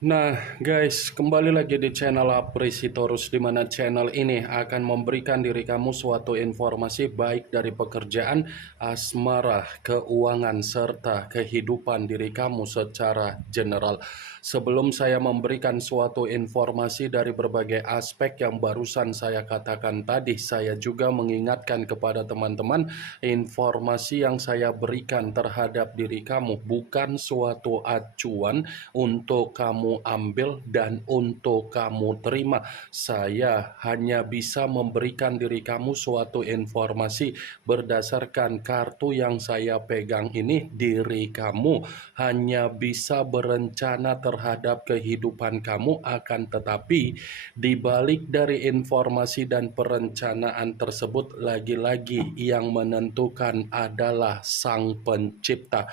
Nah, guys, kembali lagi di channel Apresitorus, di mana channel ini akan memberikan diri kamu suatu informasi baik dari pekerjaan, asmara, keuangan, serta kehidupan diri kamu secara general. Sebelum saya memberikan suatu informasi dari berbagai aspek yang barusan saya katakan tadi, saya juga mengingatkan kepada teman-teman, informasi yang saya berikan terhadap diri kamu bukan suatu acuan untuk kamu ambil dan untuk kamu terima. Saya hanya bisa memberikan diri kamu suatu informasi berdasarkan kartu yang saya pegang ini. Diri kamu hanya bisa berencana terhadap kehidupan kamu, akan tetapi di balik dari informasi dan perencanaan tersebut, lagi-lagi yang menentukan adalah Sang Pencipta.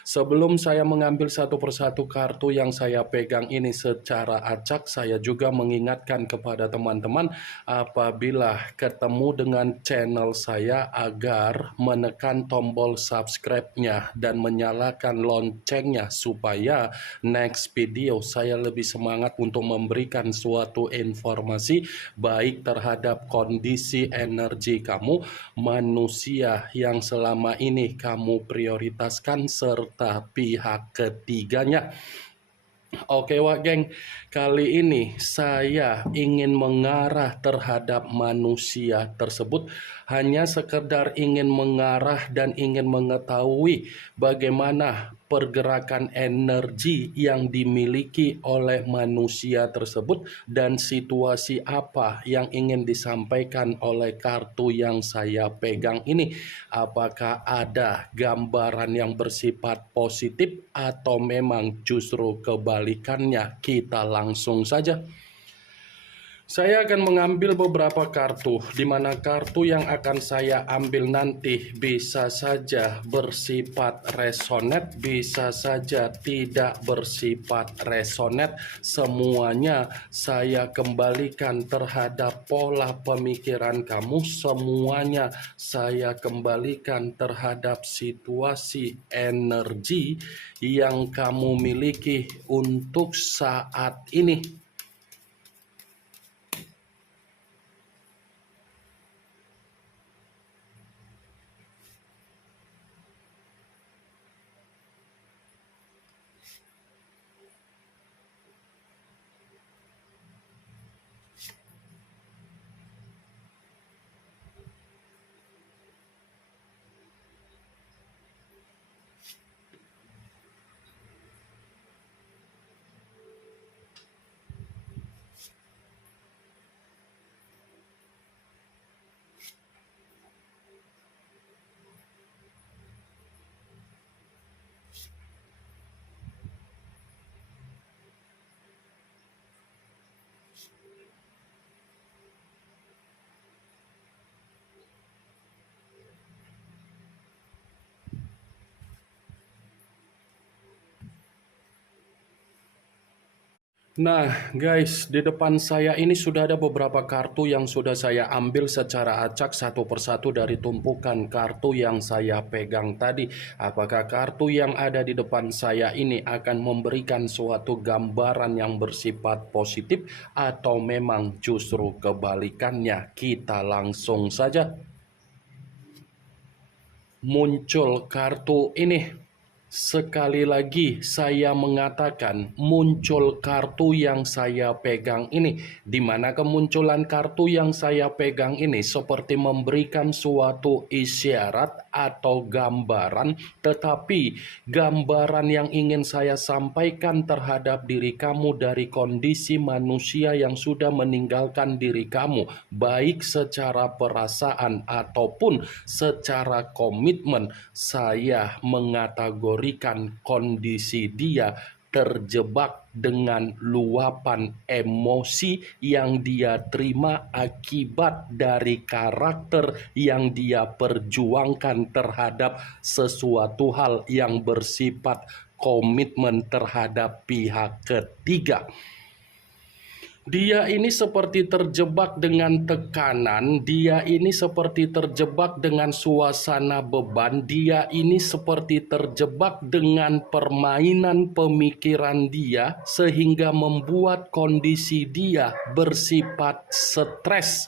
Sebelum saya mengambil satu persatu kartu yang saya pegang ini secara acak, saya juga mengingatkan kepada teman-teman apabila ketemu dengan channel saya agar menekan tombol subscribe-nya dan menyalakan loncengnya supaya next video saya lebih semangat untuk memberikan suatu informasi baik terhadap kondisi energi kamu, manusia yang selama ini kamu prioritaskan, serta pihak ketiganya. Oke Wak Geng, kali ini saya ingin mengarah terhadap manusia tersebut, hanya sekedar ingin mengarah dan ingin mengetahui bagaimana pergerakan energi yang dimiliki oleh manusia tersebut dan situasi apa yang ingin disampaikan oleh kartu yang saya pegang ini. Apakah ada gambaran yang bersifat positif atau memang justru kebalikannya? Kita langsung saja. Saya akan mengambil beberapa kartu, di mana kartu yang akan saya ambil nanti bisa saja bersifat resonet, bisa saja tidak bersifat resonet. Semuanya saya kembalikan terhadap pola pemikiran kamu, semuanya saya kembalikan terhadap situasi energi yang kamu miliki untuk saat ini. Nah guys, di depan saya ini sudah ada beberapa kartu yang sudah saya ambil secara acak satu persatu dari tumpukan kartu yang saya pegang tadi. Apakah kartu yang ada di depan saya ini akan memberikan suatu gambaran yang bersifat positif atau memang justru kebalikannya? Kita langsung saja. Muncul kartu ini. Sekali lagi saya mengatakan muncul kartu yang saya pegang ini, di mana kemunculan kartu yang saya pegang ini seperti memberikan suatu isyarat atau gambaran, tetapi gambaran yang ingin saya sampaikan terhadap diri kamu dari kondisi manusia yang sudah meninggalkan diri kamu, baik secara perasaan ataupun secara komitmen. Saya mengategorikan kondisi dia terjebak dengan luapan emosi yang dia terima akibat dari karakter yang dia perjuangkan terhadap sesuatu hal yang bersifat komitmen terhadap pihak ketiga. Dia ini seperti terjebak dengan tekanan, dia ini seperti terjebak dengan suasana beban, dia ini seperti terjebak dengan permainan pemikiran dia, sehingga membuat kondisi dia bersifat stres.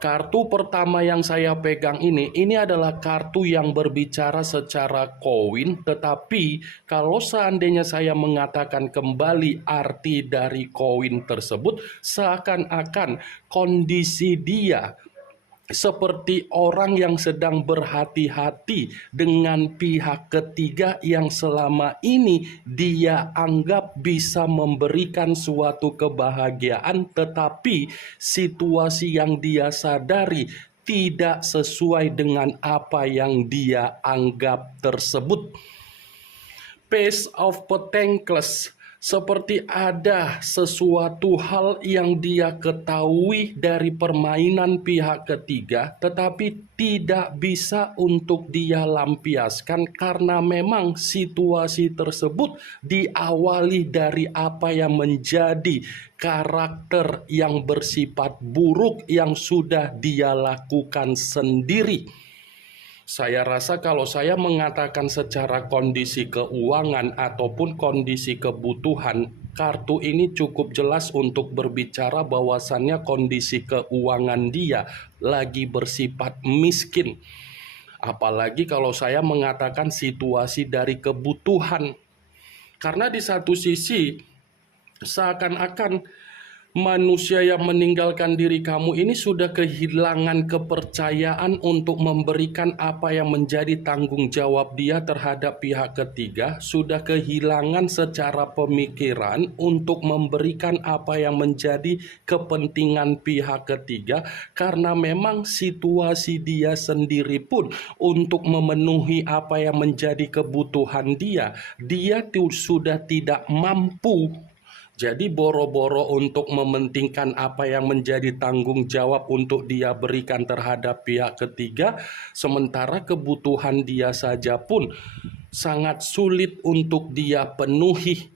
Kartu pertama yang saya pegang ini adalah kartu yang berbicara secara koin, tetapi kalau seandainya saya mengatakan kembali arti dari koin tersebut, seakan-akan kondisi dia seperti orang yang sedang berhati-hati dengan pihak ketiga yang selama ini dia anggap bisa memberikan suatu kebahagiaan, tetapi situasi yang dia sadari tidak sesuai dengan apa yang dia anggap tersebut. Page of Pentacles, seperti ada sesuatu hal yang dia ketahui dari permainan pihak ketiga, tetapi tidak bisa untuk dia lampiaskan karena memang situasi tersebut diawali dari apa yang menjadi karakter yang bersifat buruk yang sudah dia lakukan sendiri. Saya rasa kalau saya mengatakan secara kondisi keuangan ataupun kondisi kebutuhan, kartu ini cukup jelas untuk berbicara bahwasannya kondisi keuangan dia lagi bersifat miskin. Apalagi kalau saya mengatakan situasi dari kebutuhan. Karena di satu sisi seakan-akan manusia yang meninggalkan diri kamu ini sudah kehilangan kepercayaan untuk memberikan apa yang menjadi tanggung jawab dia terhadap pihak ketiga, sudah kehilangan secara pemikiran untuk memberikan apa yang menjadi kepentingan pihak ketiga, karena memang situasi dia sendiri pun untuk memenuhi apa yang menjadi kebutuhan dia sudah tidak mampu. Jadi boro-boro untuk mementingkan apa yang menjadi tanggung jawab untuk dia berikan terhadap pihak ketiga, sementara kebutuhan dia saja pun sangat sulit untuk dia penuhi.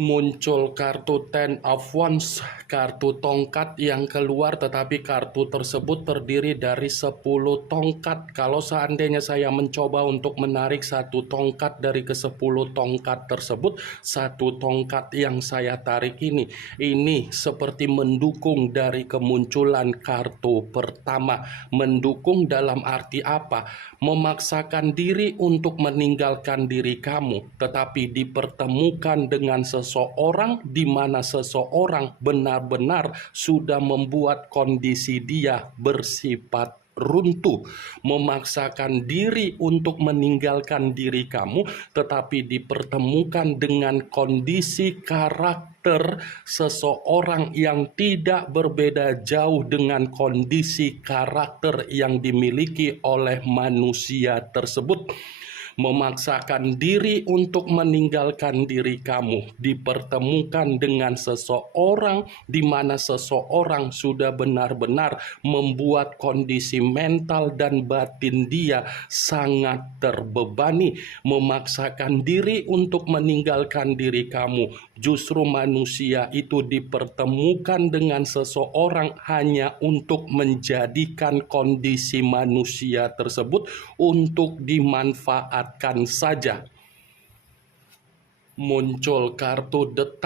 Muncul kartu Ten of Wands, kartu tongkat yang keluar, tetapi kartu tersebut terdiri dari 10 tongkat. Kalau seandainya saya mencoba untuk menarik satu tongkat dari ke-10 tongkat tersebut, satu tongkat yang saya tarik ini seperti mendukung dari kemunculan kartu pertama. Mendukung dalam arti apa? Memaksakan diri untuk meninggalkan diri kamu, tetapi dipertemukan dengan seseorang di mana seseorang benar-benar sudah membuat kondisi dia bersifat runtuh, memaksakan diri untuk meninggalkan diri kamu, tetapi dipertemukan dengan kondisi karakter seseorang yang tidak berbeda jauh dengan kondisi karakter yang dimiliki oleh manusia tersebut. Memaksakan diri untuk meninggalkan diri kamu, dipertemukan dengan seseorang di mana seseorang sudah benar-benar membuat kondisi mental dan batin dia sangat terbebani. Memaksakan diri untuk meninggalkan diri kamu, justru manusia itu dipertemukan dengan seseorang hanya untuk menjadikan kondisi manusia tersebut untuk dimanfaatkan saja. Muncul kartu The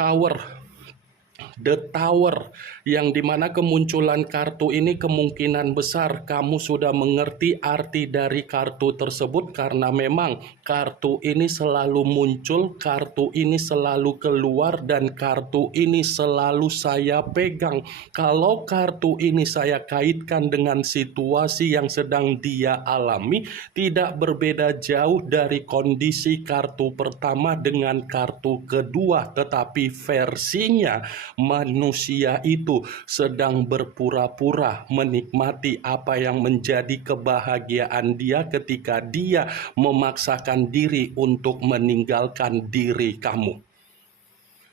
Tower, yang dimana kemunculan kartu ini kemungkinan besar kamu sudah mengerti arti dari kartu tersebut, karena memang kartu ini selalu muncul, kartu ini selalu keluar, dan kartu ini selalu saya pegang. Kalau kartu ini saya kaitkan dengan situasi yang sedang dia alami, tidak berbeda jauh dari kondisi kartu pertama dengan kartu kedua, tetapi versinya manusia itu sedang berpura-pura menikmati apa yang menjadi kebahagiaan dia ketika dia memaksakan diri untuk meninggalkan diri kamu.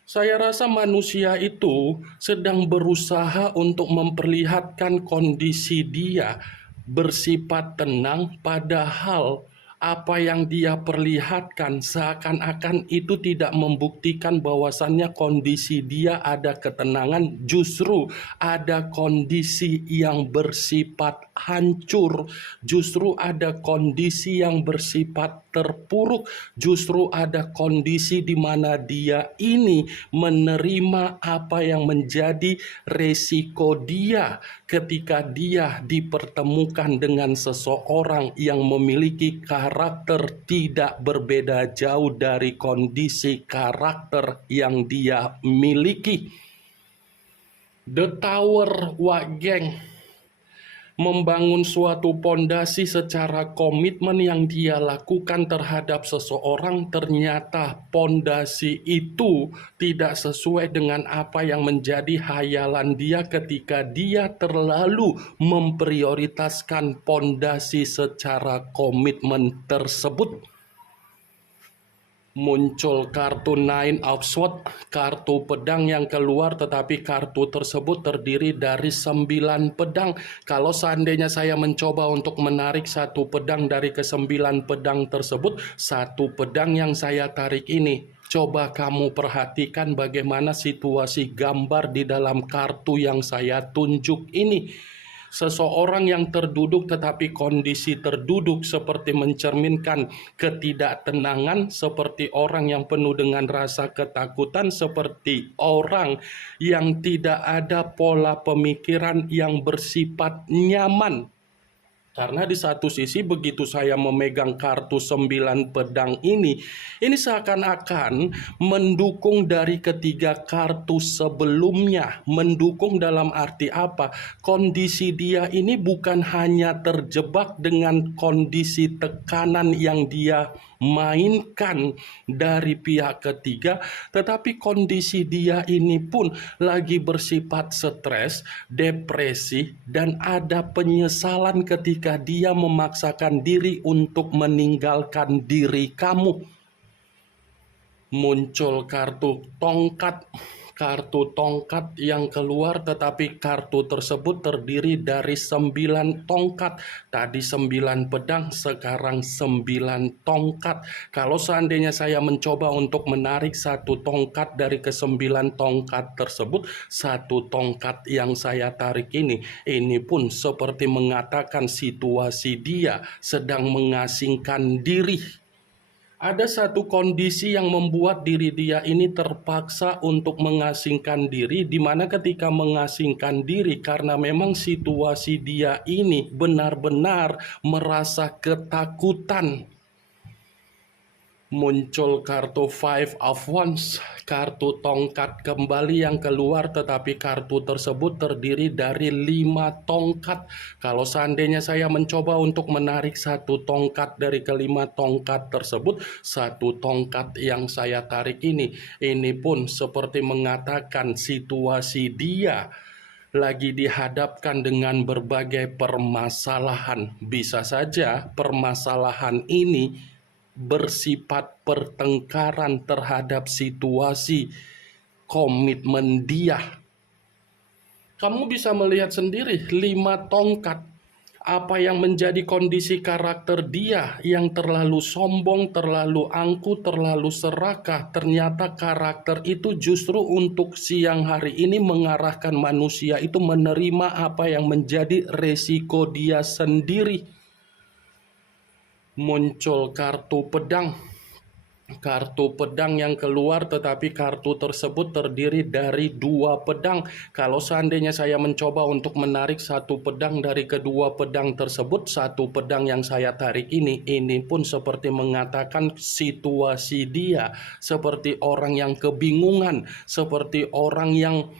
Saya rasa manusia itu sedang berusaha untuk memperlihatkan kondisi dia bersifat tenang, padahal apa yang dia perlihatkan seakan-akan itu tidak membuktikan bahwasannya kondisi dia ada ketenangan, justru ada kondisi yang bersifat hancur, justru ada kondisi yang bersifat terpuruk, justru ada kondisi di mana dia ini menerima apa yang menjadi resiko dia ketika dia dipertemukan dengan seseorang yang memiliki karakter tidak berbeda jauh dari kondisi karakter yang dia miliki. The Tower Wageng membangun suatu pondasi secara komitmen yang dia lakukan terhadap seseorang, ternyata pondasi itu tidak sesuai dengan apa yang menjadi hayalan dia ketika dia terlalu memprioritaskan pondasi secara komitmen tersebut. Muncul kartu Nine of Swords, kartu pedang yang keluar, tetapi kartu tersebut terdiri dari 9 pedang. Kalau seandainya saya mencoba untuk menarik satu pedang dari ke-9 pedang tersebut, satu pedang yang saya tarik ini, coba kamu perhatikan bagaimana situasi gambar di dalam kartu yang saya tunjuk ini. Seseorang yang terduduk, tetapi kondisi terduduk seperti mencerminkan ketidaktenangan, seperti orang yang penuh dengan rasa ketakutan, seperti orang yang tidak ada pola pemikiran yang bersifat nyaman. Karena di satu sisi begitu saya memegang kartu 9 pedang ini seakan-akan mendukung dari ketiga kartu sebelumnya. Mendukung dalam arti apa? Kondisi dia ini bukan hanya terjebak dengan kondisi tekanan yang dia mainkan dari pihak ketiga, tetapi kondisi dia ini pun lagi bersifat stres, depresi, dan ada penyesalan ketika dia memaksakan diri untuk meninggalkan diri kamu. Muncul kartu tongkat. Kartu tongkat yang keluar, tetapi kartu tersebut terdiri dari 9 tongkat. Tadi 9 pedang, sekarang 9 tongkat. Kalau seandainya saya mencoba untuk menarik satu tongkat dari ke-9 tongkat tersebut, satu tongkat yang saya tarik ini pun seperti mengatakan situasi dia sedang mengasingkan diri. Ada satu kondisi yang membuat diri dia ini terpaksa untuk mengasingkan diri, di mana ketika mengasingkan diri karena memang situasi dia ini benar-benar merasa ketakutan. Muncul kartu Five of Wands, kartu tongkat kembali yang keluar, tetapi kartu tersebut terdiri dari 5 tongkat. Kalau seandainya saya mencoba untuk menarik satu tongkat dari ke-5 tongkat tersebut, satu tongkat yang saya tarik ini pun seperti mengatakan situasi dia lagi dihadapkan dengan berbagai permasalahan. Bisa saja permasalahan ini bersifat pertengkaran terhadap situasi komitmen dia. Kamu bisa melihat sendiri 5 tongkat. Apa yang menjadi kondisi karakter dia yang terlalu sombong, terlalu angkuh, terlalu serakah. Ternyata karakter itu justru untuk siang hari ini mengarahkan manusia itu menerima apa yang menjadi resiko dia sendiri. Muncul kartu pedang. Kartu pedang yang keluar, tetapi kartu tersebut terdiri dari 2 pedang. Kalau seandainya saya mencoba untuk menarik satu pedang dari kedua pedang tersebut, satu pedang yang saya tarik ini pun seperti mengatakan situasi dia seperti orang yang kebingungan, seperti orang yang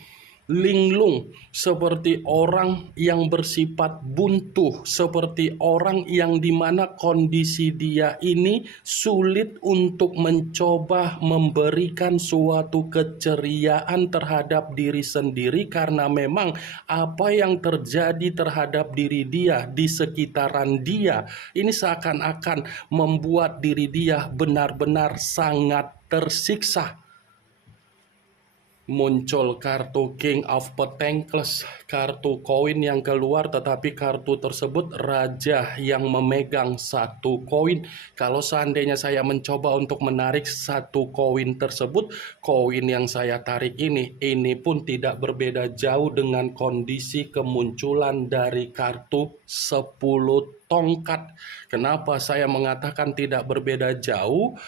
linglung, seperti orang yang bersifat buntu, seperti orang yang dimana kondisi dia ini sulit untuk mencoba memberikan suatu keceriaan terhadap diri sendiri, karena memang apa yang terjadi terhadap diri dia di sekitaran dia ini seakan-akan membuat diri dia benar-benar sangat tersiksa. muncul kartu King of Pentacles, kartu koin yang keluar, tetapi kartu tersebut raja yang memegang satu koin. Kalau seandainya saya mencoba untuk menarik satu koin tersebut, koin yang saya tarik ini pun tidak berbeda jauh dengan kondisi kemunculan dari kartu 10 tongkat. Kenapa saya mengatakan tidak berbeda jauh?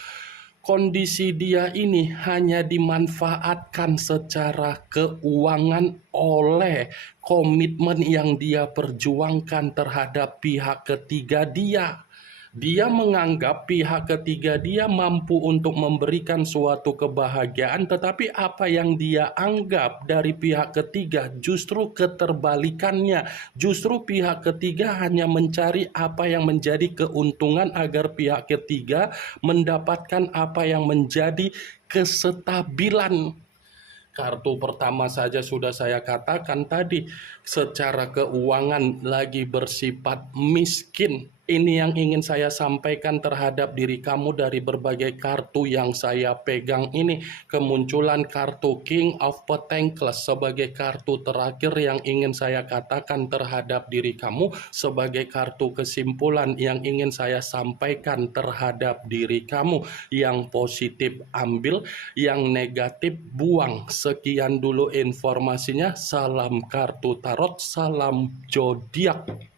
Kondisi dia ini hanya dimanfaatkan secara keuangan oleh komitmen yang dia perjuangkan terhadap pihak ketiga dia. Dia menganggap pihak ketiga dia mampu untuk memberikan suatu kebahagiaan, tetapi apa yang dia anggap dari pihak ketiga justru keterbalikannya. Justru pihak ketiga hanya mencari apa yang menjadi keuntungan agar pihak ketiga mendapatkan apa yang menjadi kestabilan. Kartu pertama saja sudah saya katakan tadi, secara keuangan lagi bersifat miskin. Ini yang ingin saya sampaikan terhadap diri kamu dari berbagai kartu yang saya pegang ini. Kemunculan kartu King of Pentacles sebagai kartu terakhir yang ingin saya katakan terhadap diri kamu, sebagai kartu kesimpulan yang ingin saya sampaikan terhadap diri kamu. Yang positif ambil, yang negatif buang. Sekian dulu informasinya. Salam kartu tarot, salam zodiak.